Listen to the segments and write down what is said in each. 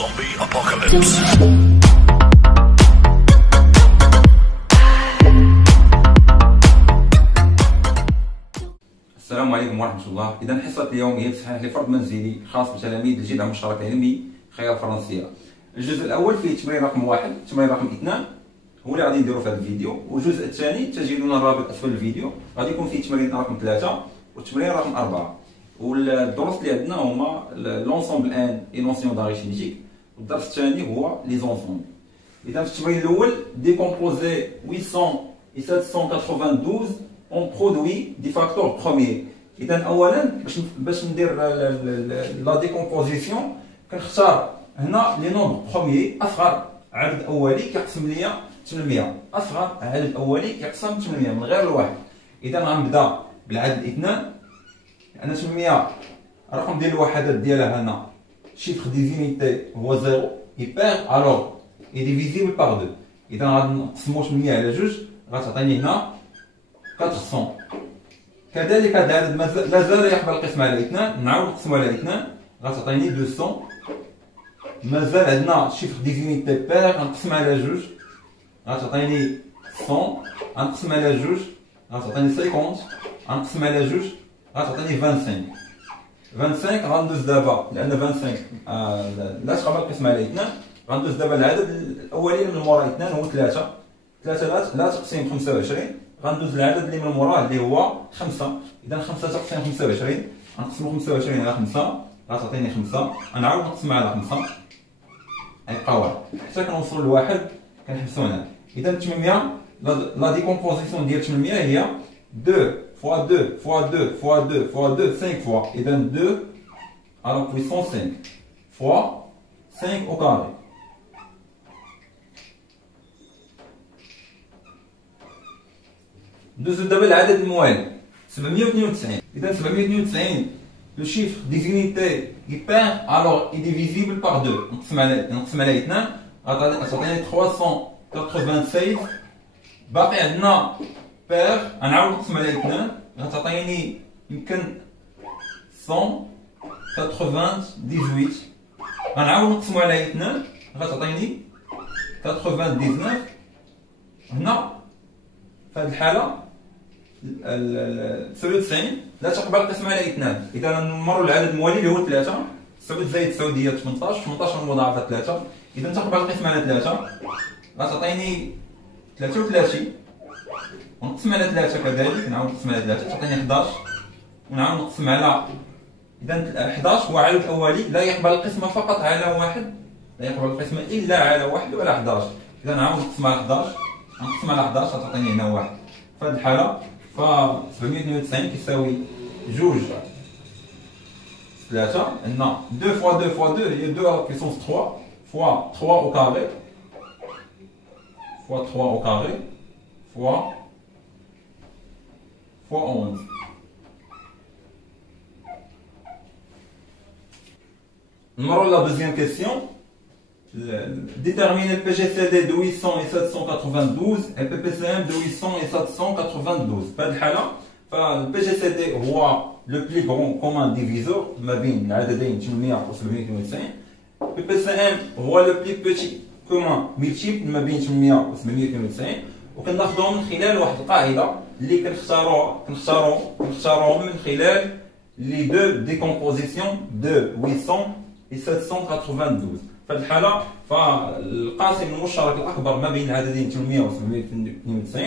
Zombie apocalypse. السلام عليكم ورحمة الله. إذا حصة اليوم هي تصحيح لفرض منزلي خاص بتلاميذ الجامعة المشتركة العلمي خيار الفرنسية. الجزء الأول فيه تمرين رقم 1، تمرين رقم 2 هو اللي غادي نديرو في هذا الفيديو، والجزء الثاني تجدون الرابط أسفل الفيديو غادي يكون فيه تمرين رقم 3 والتمرين رقم 4. والدروس اللي عندنا هما لونسومبل ان اي نوسيون داريثميتيك، والدرس الثاني هو لي زونسومبل. إذا في التمرين الأول ديكومبوزي 800 et 792 اون برودوي دي فاكتور بروميير. إذا أولا باش ندير لا ديكومبوزيسيون كنختار هنا لي نومبر بروميير، أصغر عدد أولي كيقسم ليا 800، أصغر عدد أولي كيقسم 800 من غير الواحد. إذا غنبدا بالعدد الاثنان، لأن 800 الرقم ديال الوحدات ديالها هنا شيفر ديزينيتي هو 0 يبير الوغ اي ديفيزيبل بار 2. إذا غادي نقسمو 800 على جوج غتعطيني هنا 400. كذلك هذا العدد لا زال يقبل القسمة على اثنان، نعاود نقسمو على اثنان غتعطيني 200. مازال عندنا شيفر ديزينيتي بير غنقسم على جوج غتعطيني 100، غنقسم على جوج غتعطيني 50، غنقسم على جوج غتعطيني 25. غندوز دابا لأن 25 لا تقبل القسمة على اثنان، غندوز دابا العدد الأولي من مورا اثنان هو 3 لا تقسيم 25. غندوز العدد اللي من موراه اللي هو 5. إذا 5 تقسيم 25 غنقسمو 25 على 5 غتعطيني 5، غنعاود نقسم على 5 غيبقى 1 حتى كنوصلو لواحد كنحبسو هنا. إذا 800 لا ديكومبوزيسيون ديال 800 هي 2 fois 2 fois 2 fois 2 fois 2 5 fois. إذا 2 à la puissance 5 fois 5 au carré. ندوزو دابا العدد الموالي 792. إذا 792 لو شيفر ديزينيتي يبير الوغ اي ديفيزيبل بار 2. نقسم على 2 غتعطيني 386. باقي عندنا بير غنعاود نقسم على 2 غتعطيني يمكن 198. غنعاود نقسمو على 2 غتعطيني 99. هنا في هذه الحالة 99 لا تقبل القسمة على 2. إذا نمروا للعدد الموالي اللي هو 3. 9 زائد 9 هي 18، 18 مضاعفة 3. إذا تقبل القسمة على 3 غتعطيني 33. ونقسم على 3 كذلك، نعاود نقسم على 3 تعطيني 11. ونعاود نقسم على، إذا 11 هو عدد أولي لا يقبل القسمة فقط على واحد، لا يقبل القسمة إلا على واحد ولا 11. إذا نعاود نقسم على 11 نقسم على 11 غتعطيني هنا 1. في هذه الحالة ف 792 كيساوي 2 3. عندنا 2 fois 2 fois 2 هي 2 à la puissance 3 fois 3 au carré fois 3 au carré fois 11. نمروا la deuxième question. Déterminer le PGCD de 800 et 792 et PPCM de 800 et 792. في هذه الحالة فال PGCD هو le plus grand commun diviseur ما بين العددين 800 و 792. PPCM هو le plus petit commun multiple ما بين 800 و 792. وكناخذوهم من خلال واحد القاعدة اللي كنختاروهم من خلال les deux décompositions de 800 et 792. في هذه الحالة فالقاسم المشترك الأكبر ما بين العددين 800 و 792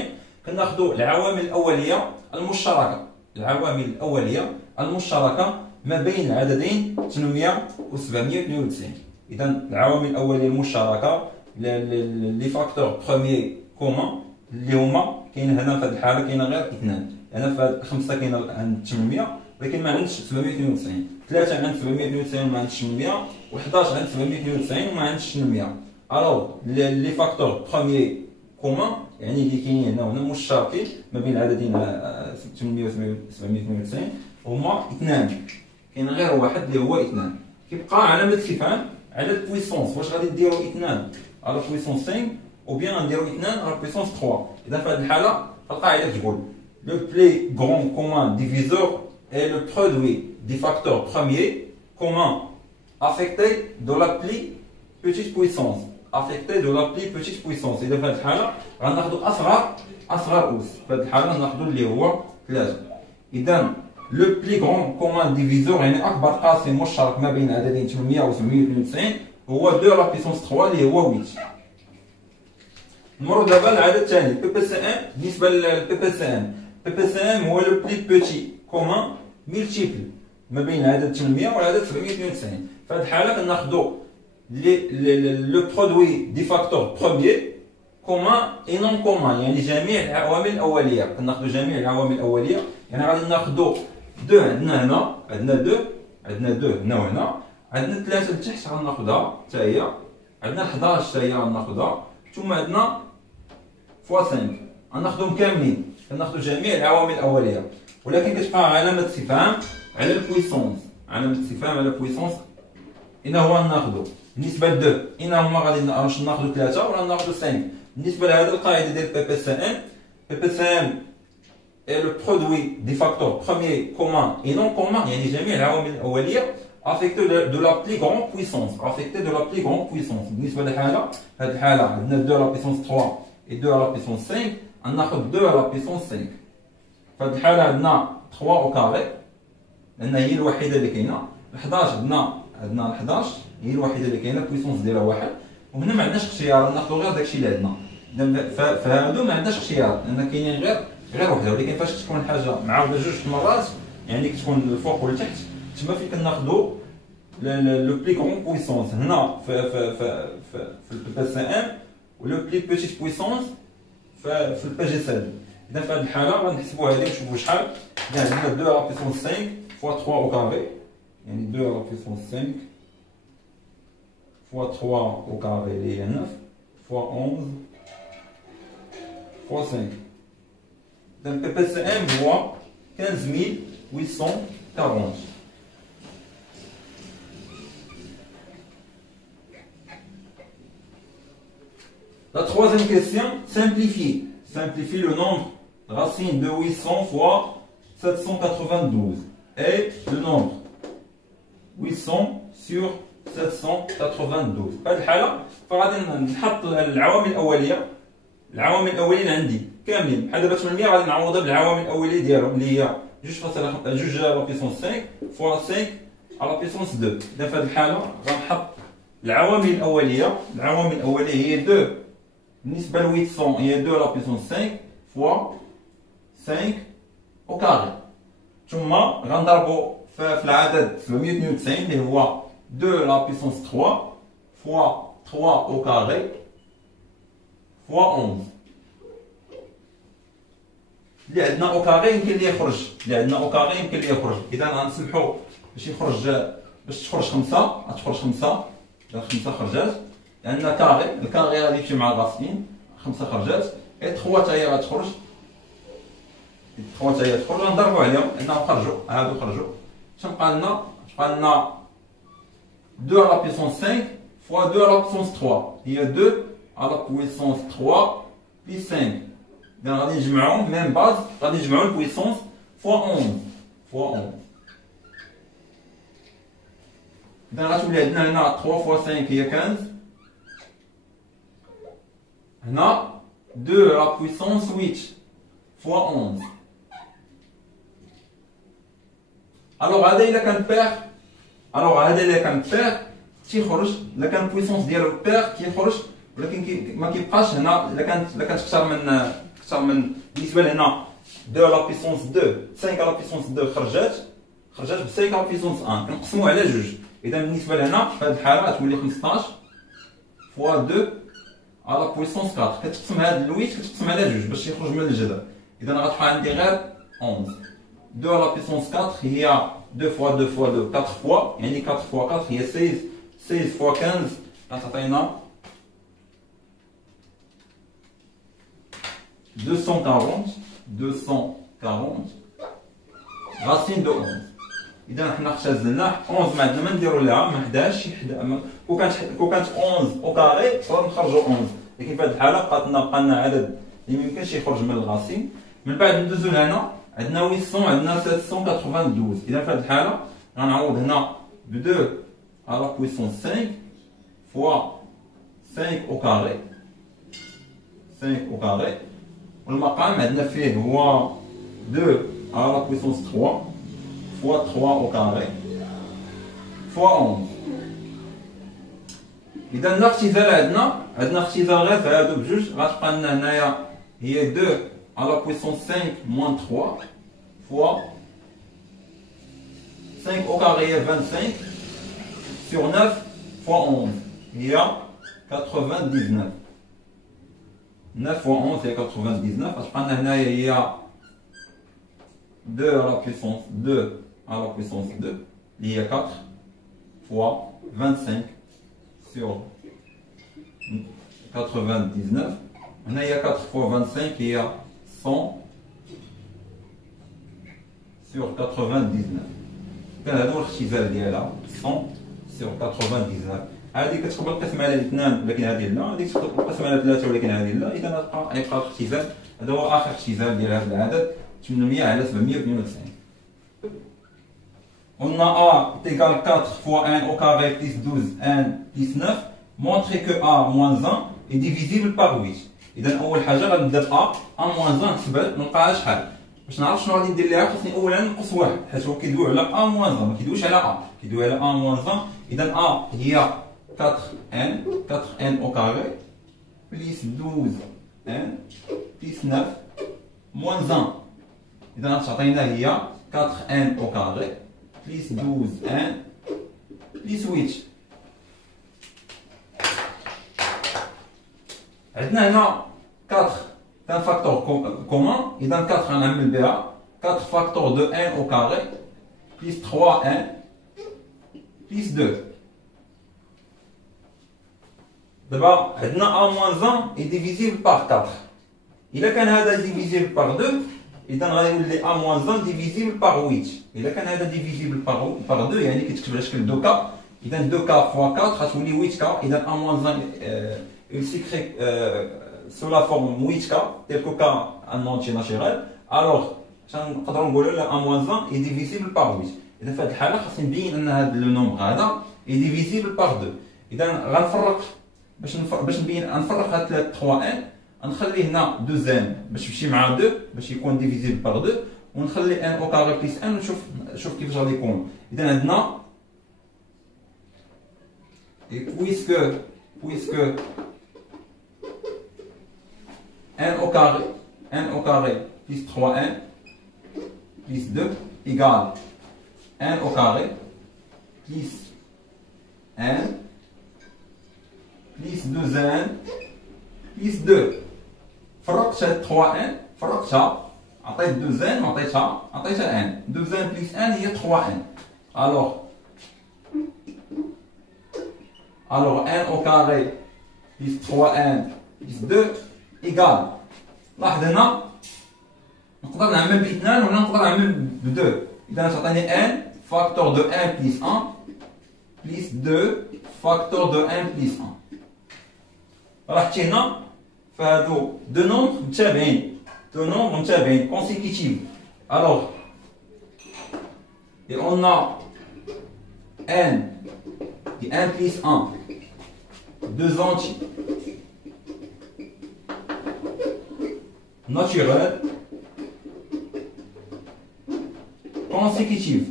كناخذوا العوامل الأولية المشتركة، ما بين العددين 800 و 792. إذا العوامل الأولية المشتركة لي فاكتور بروميير كومان اللي هما كاين هنا في هذه الحالة كاين غير اثنان. يعني في 5 كاين عند 800 ولكن ما عندش 792، 3 عند 792 ما عندش 800، و11 عند 792 وما عندش 800. الوغ لي فاكتور بروميير كومان يعني اللي كاينين هنا وهنا مشتركين ما بين العددين 800 و 792 هما اثنان، كاين غير واحد اللي هو اثنان. كيبقى علامة استفهام على البويسونس، واش غادي ديروا اثنان على بويسونس 5 ou bien نديرو 2 على puissance 3. إذا في هذه الحالة القاعدة تقول le plus grand commun diviseur est le produit des facteurs premiers communs affectés de l'appli بوتيت بويسونس افيكتي دو لابلي بوتيت بويسونس. اذا في هذه الحاله غناخذوا اصغر اس، في هذه الحاله غناخذوا اللي هو 3. اذا لو بلي غون كومان ديفيزور يعني اكبر قاسم مشترك ما بين عددين 800 و 792 هو 2 لا بيسونس 3 اللي هو 8. نمروا دابا للعدد الثاني بي بي سي ان. بالنسبه للبي بي سي ان، بي بي سي ان هو لو بلي بوتي كومان ملتيبل ما بين العدد 800 والعدد 792. في هذه الحاله كناخذوا لو برودوي دي فاكتور بروميير كومان اي نون كومان، يعني جميع العوامل الاوليه. كناخذوا جميع العوامل الاوليه، يعني غادي ناخذوا 2 عندنا هنا، عندنا 2 هنا وهنا، عندنا 3 لتحت غناخذها حتى هي، عندنا 11 حتى هي غناخذها، ثم عندنا فوا 5 غناخذهم كاملين. كناخذوا جميع العوامل الاوليه، ولكن كتبقى علامه استفهام على البويسونس، علامه استفهام على البويسونس. إنا هو ناخذو بالنسبه ل 2 إنا هما غادي واش ناخذو 3 ولا ناخذو 5. بالنسبه لهذه القاعده ديال بي بي سي ان، بي بي سي ان est le produit des facteurs premiers communs et non communs، يعني جميع العوامل الاوليه affecté de la plus grande puissance، affecté de la plus grande puissance. بالنسبه للحاله، هذه الحاله عندنا 2 على بيسونس 3 et 2 على بيسونس 5، غناخذ 2 على بيسونس 5. في هذه الحاله عندنا 3 او كاري لان هي الوحيده اللي كاينه. 11 عندنا 11 هي الوحيده اللي كاينه بويسونس ديالها 1، وهنا ما عندناش اختيار، ناخذوا غير داكشي اللي عندنا. فهادو ما عندناش اختيار لان كاينين غير وحده، ولكن فاش تكون حاجه معاوده جوج مرات يعني كتكون الفوق والتحت، تما فين كناخذوا لو بلي كون بويسونس هنا في البي سي ان، ولو بلي بوتيت بويسونس في البي جي سي. اذا في هذه الحاله غنحسبوا هذه ونشوفوا شحال. اذا عندنا 2 على بيسونس 5 فوا 3 او كاري، يعني 2 على بيسونس 5 فوا 3 au carré اللي هي 9 فوا 11 فوا 5. إذا البي بي سي ام هو 15840. La troisième question, simplifier. Simplifier le nombre racine de 800 fois 792 et le nombre 800 sur 792. في هذه الحالة فغادي نحط العوامل الأولية. العوامل الأولية اللي عندي كاملين بحال دابا 800 غادي نعوضها بالعوامل الأولية ديالهم اللي هي 2 على بيسونس 5 فوا 5 على بيسونس 2. إذا في هذه الحالة غنحط العوامل الأولية. العوامل الأولية هي 2 بالنسبة ل 800 هي 2 على بيسونس 5 فوا 5 au carré، ثم غنضربو في العدد 792 اللي هو 2 لا بيسونس 3 فوا 3 au carré فوا 11. اللي عندنا او كاري يمكن ليه يخرج، اللي عندنا او كاري يمكن ليه يخرج. اذا غنسمحوا باش تخرج 5 غتخرج 5. اذا 5 خرجات لان كاري الكاري غادي يمشي مع الراسين، 5 خرجات اي 3 حتى هي غتخرج، 3 حتى هي تخرج غنضربوا عليهم لانهم خرجوا، هادو خرجوا. تبقى لنا 2 على بيسونس 5 فوا 2 على بيسونس 3 هي 2 على بيسونس 3 بلس 5. إذا غادي نجمعهم ميم باز، غادي نجمعوا البويسونس فوا 11 فوا 11. إذا غتولي عندنا هنا 3 فوا 5 هي 15، هنا 2 على بويسونس 8 فوا 11. الوغ هذا إلا كان بيغ، هذا إلا كان بيغ تيخرج، إلا كان البويسونس ديالو بيغ كيخرج، ولكن ما كيبقاش هنا. إلا كانت أكثر من بالنسبه لهنا 2 على بيسونس 2 5 على بيسونس 2 خرجات ب 5 على بيسونس 1 كنقسموه على جوج. اذا بالنسبه لهنا في هذه الحاله غتولي 15 فوا 2 على بيسونس 4. كتقسم هذا ال8 كتقسم على جوج باش يخرج من الجذر. اذا غتبقى عندي غير 11. 2 على بيسونس 4 هي 2 فوا 2 فوا 2 4 فوا، يعني 4 فوا 4 هي 16 16 فوا 15 غتعطينا 240 racine de 11. اذا حنا اختزلنا 11 ما عندنا ما نديرو لها ما 11 كون كانت 11 او كاري نقدروا نخرجوا 11، لكن في هذه الحاله بقى لنا عدد اللي ما يمكنش يخرج من الغاسين. من بعد ندوزو لهنا عندنا 800 عندنا 792. اذا في هذه الحاله غنعوض هنا ب 2 على بويسونس 5 فوا 5 au carré. 5 au carré. والمقام عندنا فيه هو 2 à la puissance 3 fois 3 au carré fois 11. إذا الاختزال عندنا اختزال غير في هادو بجوج غتبقى لنا هنايا هي 2 à la puissance 5 moins 3 fois 5 au carré est 25 sur 9 fois 11 il y a 99. 9 fois 11 c'est 99. غتبقى لنا هنايا هي 2 à la puissance 2 à la puissance 2 il y a 4 fois 25 sur 99. On a 4 fois 25 il y a 100 sur 99. كان هذا هو الاختزال ديالها 100 sur 99. هذه كتقبل تقسم على 2 ولكن هذه لا، هذه تقسم على 3 ولكن هذه لا. اذا يبقى الاختزال هذا هو اخر اختزال ديال هذا العدد 800 على 792. On a A est égal 4 fois 1 au carré plus 12 1 plus 9. Montrer que A moins 1 est divisible par 8. إذا أول حاجة غنبدا ب A moins 1 حسبات منلقاها شحال. باش نعرف شنو غادي ندير ليها خصني أولا نقص واحد حيت هو كيدوي على A moins 1 ما كيدويش على A، كيدوي على A moins 1. إذا A هي 4n au carré plus 12n plus 9 moins 1. إذا غتعطينا هي 4n au carré plus 12n plus 8. عندنا هنا 4 c'est un facteur commun. إذا 4 غنعمل بها 4 facteur de n au carré plus 3n plus 2. دابا عندنا a moins 1 est divisible par 4. إلا كان هذا divisible par 2 إذا غادي يولي a moins 1 divisible par 8. إلا كان هذا divisible par 2 يعني كيتكتب على شكل 2k. إذا 2k fois 4 غتولي 8k. إذا a moins 1 il s'écrit sous la forme 8k tel que k un entier naturel. Alors نقدروا نقولوا لا a moins 1 est divisible par 8. إذا في هذه الحالة خاصني نبين أن هذا لو نومبر هذا est divisible par 2. إذا غنفرق باش نبين نفرق هاد 3 ان نخلي هنا 2 ان باش يمشي مع 2 باش يكون ديفيزيبل بار 2 ونخلي ان او كاري بلس ان ونشوف كيفاش غادي يكون. اذا عندنا puisque n au carré plus 3n plus 2 égale n au carré plus n plus 2n plus 2. فرقت هاد 3n فرقتها عطيت 2n وعطيتها n. 2n plus n هي 3n. alors n au carré plus 3n plus 2 égale. لاحظ هنا نقدر نعمل باثنان ولا نقدر نعمل ب 2. اذا تعطيني n facteur de 1 plus 1 plus 2 facteur de 1 plus 1. راه حتى هنا فهادو دو نومبر متابعين consécutifs. alors et on a n qui 1 plus 1 deux entiers naturels consécutifs.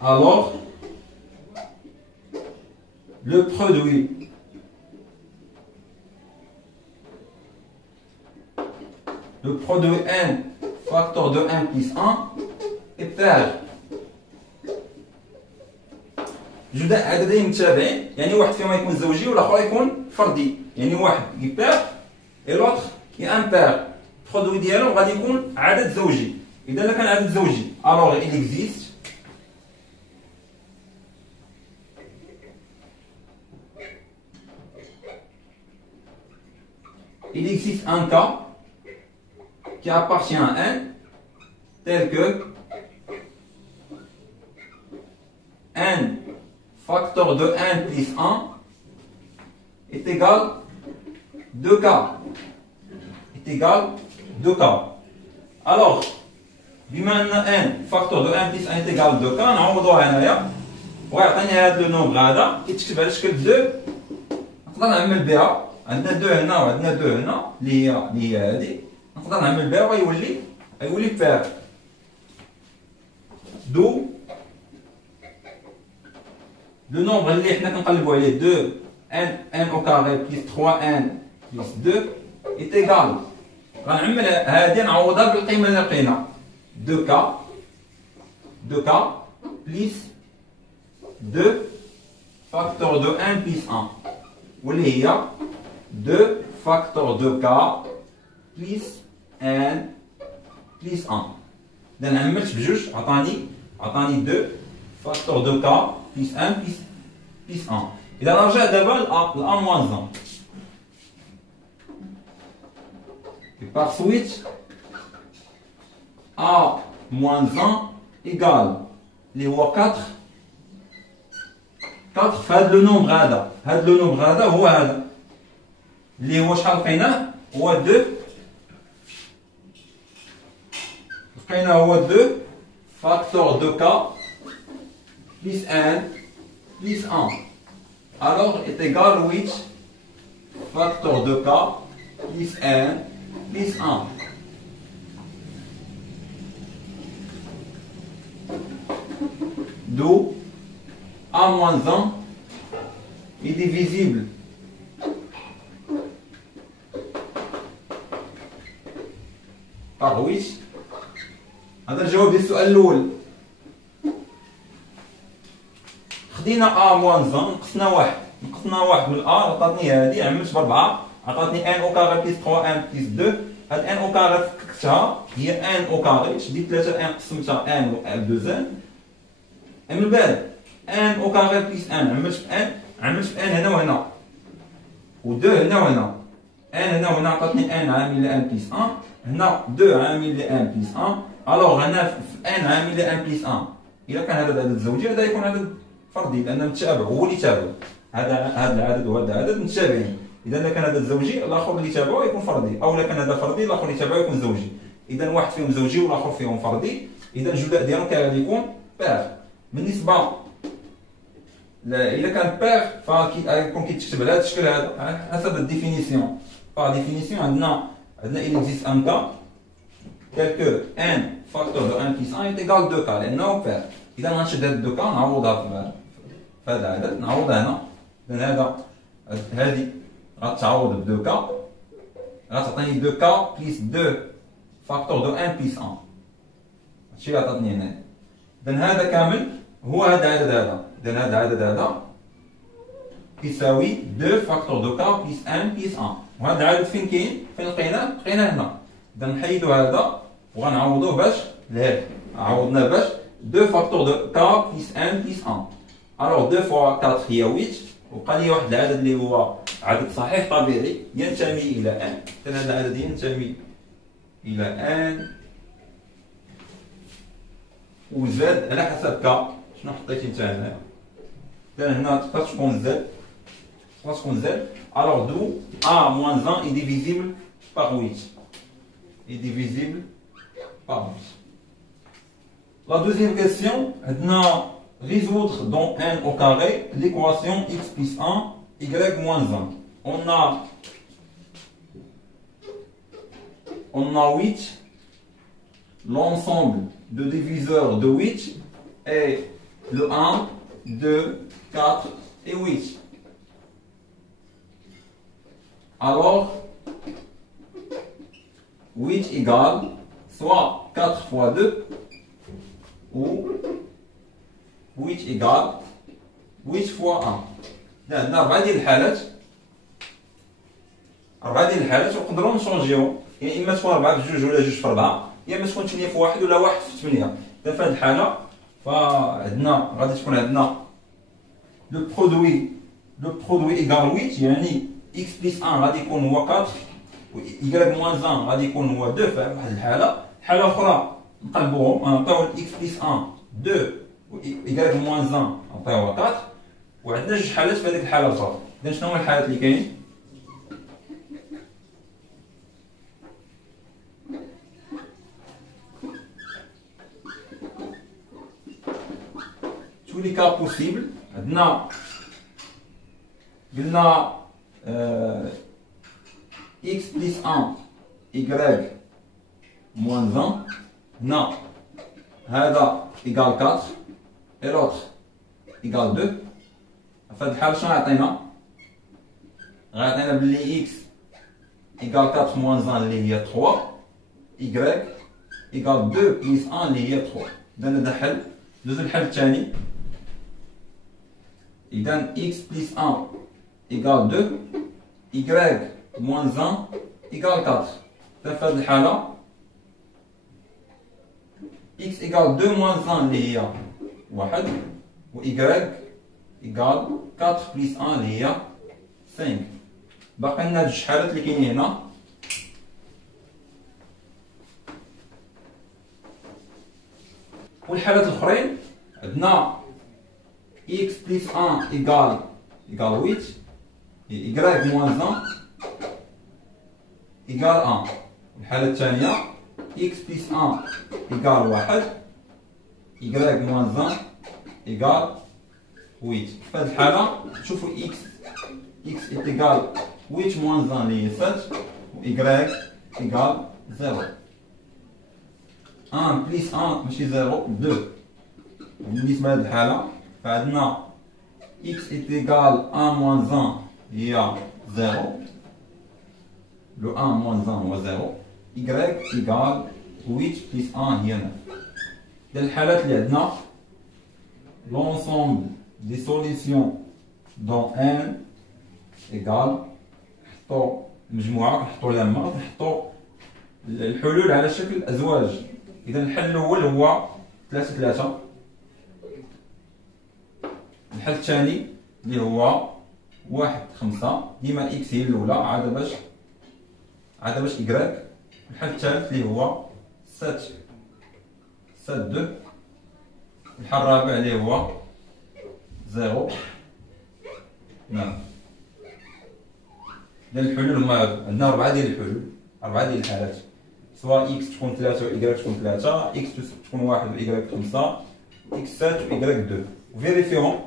Alors le produit n facteur de 1 plus 1 est pair. جوج عددين متتابعين يعني واحد فيهم يكون زوجي والاخر يكون فردي. يعني واحد يبير اي لوطر يامبير. البرودوي ديالهم غادي يكون عدد زوجي. اذا كان عدد زوجي alors il existe un cas qui appartient à n tel que n facteur de 1 plus 1 est égal 2k. Alors بما ان ان فاكتور دو ان بليس ان ايتيغال دو كا نعوضوها هنايا ويعطيني هذا لو نومبر هذا كيتكتب على شكل 2. نقدر نعمل بها عندنا 2 هنا وعندنا 2 هنا اللي هي هذه. نقدر نعمل بها ويولي بير دو لو نومبر اللي حنا كنقلبوا عليه 2 ان او كاري بليس 3 ان بليس 2 ايتيغال. غنعمل هذه نعوضها بالقيمه اللي لقينا 2k بليس 2 فاكتور دو ان بليس 1 واللي هي 2 فاكتور دو k بليس ان بليس 1. اذا عملت بجوج عطاني 2 فاكتور دو k بليس 1 بليس 1. اذا نرجع دابا ل a موان 1 par suite a moins 1 égale اللي هو 4 في هذا لو نومبر هذا هو هذا اللي هو شحال لقيناه هو 2 لقينا هو 2 فاكتور دو k بليس 1 بليس 1 alors est égal 8 facteur de k plus 1 plus 1. D'où a moins 1 est divisible par 8. هذا الجواب ديال السؤال الاول. خدينا a moins 1 نقصنا واحد من a عطاتني هذه عملت باربعه عطاتني ان او كاري بليس 3 ان بليس 2. هاد ان او كاري فككتها هي ان او كاري شديت 3 ان قسمتها ان و 2 ان من بعد ان او كاري بليس 1 عملت ان هنا وهنا و 2 هنا وهنا ان هنا وهنا عطاتني ان عامل ل ان بليس 1 هنا 2 عامل ل ان بليس 1. الوغ هنا في ان عامل ل ان بليس 1 الا كان هذا العدد زوجي هذا يكون عدد فردي لانه متشابه هو اللي تابع هذا العدد وهذا العدد متشابهين. اذا كان هذا زوجي الاخر اللي تابعه يكون فردي او كان هذا فردي الاخر اللي تابعه يكون زوجي. اذا واحد فيهم زوجي والاخر فيهم فردي اذا الجزء ديالهم كيغادي يكون بير. بالنسبه اذا كان بير فيكون كيتكتب على هذا الشكل هذا على حسب الديفينيسيون. باغ ديفينيسيون عندنا il existe un cas tel que n facteur de 1 plus 1 est égal 2k لانه بير. اذا غنشد هاد 2k نعوضها في هذا العدد نعوضها هنا. اذا هذه غتعوض ب 2k غتعطيني 2k بليس 2 فاكتور دو 1 بليس 1 هادشي اللي عطاتني هنا. اذا هذا كامل هو هذا العدد هذا. اذا هذا العدد هذا كيساوي 2 فاكتور دو k بليس 1 بليس 1 وهذا العدد فين كاين؟ فين لقيناه هنا. اذا نحيدو هذا وغنعوضوه باش لهاد عوضناه باش 2 فاكتور دو k بليس 1 بليس 1. الوغ 2 فوا 4 هي 8 وبقى لي واحد العدد اللي هو عدد صحيح طبيعي ينتمي الى ان. اذا هذا العدد ينتمي الى ان وزاد على حسب ك شنو حطيتي انت هنايا. اذا هنا تقدر تكون زاد الوغ دو a moins 1 est divisible par 8 est divisible par 8. La deuxième question عندنا résoudre dans n au carré l'équation x plus 1 y moins 1. On a 8, l'ensemble de diviseurs de 8 est le 1, 2, 4 et 8. Alors 8 égale soit 4 fois 2 ou 8 égale 8 fois 1. عندنا 4 ديال الحالات ونقدروا نشونجيو يعني اما تكون 4 في 2 ولا 2 في 4 يا اما تكون 8 في 1 ولا 1 في 8. اذا في هذه الحاله فعندنا غادي تكون عندنا لو برودوي ايغال 8 يعني x بلس 1 غادي يكون هو 4 و y موان 1 غادي يكون هو 2 في واحد الحاله. حاله اخرى نقلبوهم نعطيو x بلس 1 2 و y موان 1 نعطيوها 4 وعندنا جوج حالات في هذيك الحاله الاخرى. اذا شنو هما الحالات اللي كاينين؟ tous les cas possibles. عندنا قلنا x plus 1 y moins 1. هنا هذا égal 4 et l'autre égal 2. في هذه الحالة شنو غيعطينا؟ غيعطينا بلي x égal 4 moins 1 اللي هي 3 y égal 2 plus 1 اللي هي 3. إذا هذا حل. ندوز الحل الثاني. إذا x plus 1 égal 2 y moins 1 égal 4. إذا في هذه الحالة x égal 2 moins 1 اللي هي 1 و y égal 4 plus 1 اللي هي 5. باقي لنا جوج حالات اللي كاينين هنا. والحالات الاخرين عندنا x plus 1 égal 8 y moins 1 égal 1. الحالة الثانية x plus 1 égal 1 y moins 1 égal 8. في هذه الحالة نشوفوا x est égal 8 moins 1 اللي هي 7 و y égal 0. 1 plus 1 ماشي 0 2. بالنسبة لهذه الحالة فعندنا x est égal 1 moins 1 هي 0. Le 1 moins 1 هو 0. y égal 8 plus 1 هي 9. dans الحالات اللي عندنا l'ensemble des solutions dans n égal نحطو المجموعة نحطو لامة نحطو الحلول على شكل أزواج. إذا الحل الأول هو 3 3. الحل الثاني اللي هو 1 5. ديما x هي الأولى عاد باش y. الحل الثالث اللي هو 7 2. الحل الرابع اللي هو 0 9. الحلول هما عندنا 4 ديال الحلول 4 ديال الحالات سواء x تكون 3 و y تكون 3 x تكون 1 و y 5 x 7 و y 2. وفيريفيون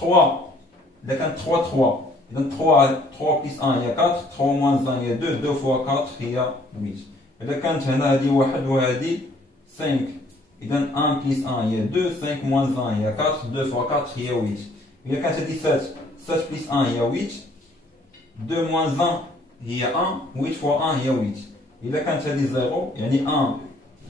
3 إذا كانت 3 3 إذا 3 بلس 1 هي 4 3 موان 1 هي 2 2 فوا 4 هي 8. إذا كانت هنا هذه 1 وهذه 5 إذا 1 بلس 1 هي 2 5 موان 1 هي 4 2 فوا 4 هي 8. إذا كانت هذه 7 7 بلس 1 هي 8 2 موان 1 هي 1 8 فوا 1 هي 8. إذا كانت هذه 0 يعني 1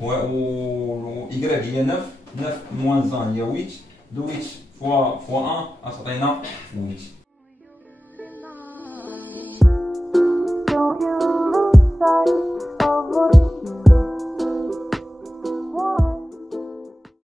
و y هي 9 9 موان 1 هي 8 2 8 فوا 1 غتعطينا 8.